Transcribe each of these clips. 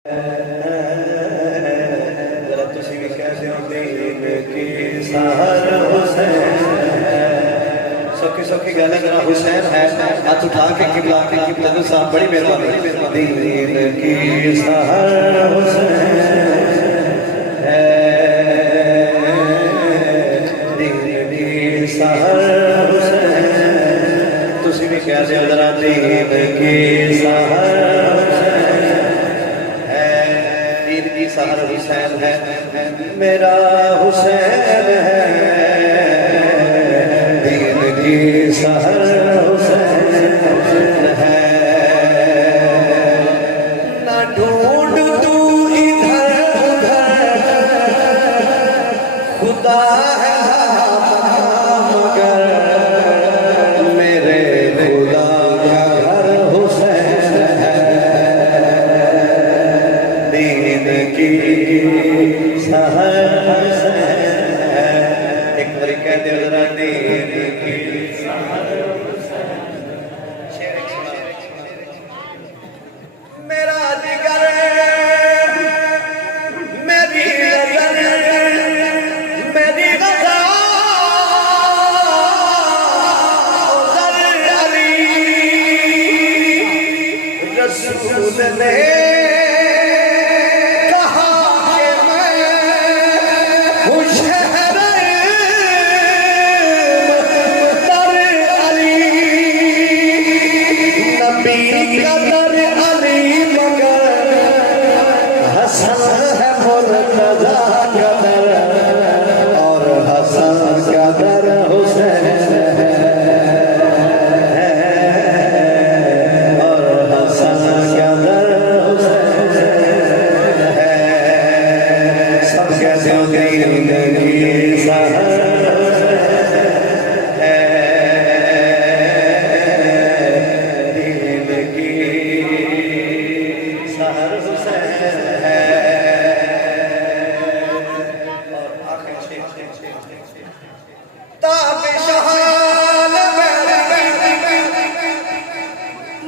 जरा तुसी भी कहते हो दीन की सहर हुसैन। सौखी सौखी गल जरा हुसैन है हाथ उठा के किबला तैनू साहब बड़ी मेहरबानी। दीन की सहर हुसैन है, दीन की सहर हुसैन। तुसी भी कहते हो जरा दीन की सहर सहर हुसैन है, मेरा हुसैन है। दीन की सहर हुसैन है, ना ढूंढ तू इधर उधर, खुदा है मगर मेरे खुदा का घर हुसैन है। दीन की सहर हुसैन है, एक बारी कह दे जरा दीन की सहर हुसैन। मेरा जिगर मेरी नजर मेरी गज़ल अली रसूल ने कदर अली मगर हसन है मुर्तज़ा कदर, और हसन कदर हुसैन है, और हसन कदर हुसैन है। सब कहते हो दीन की सहर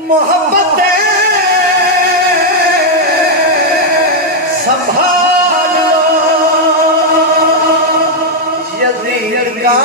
मोहब्बत संभाल लो यज़ीद का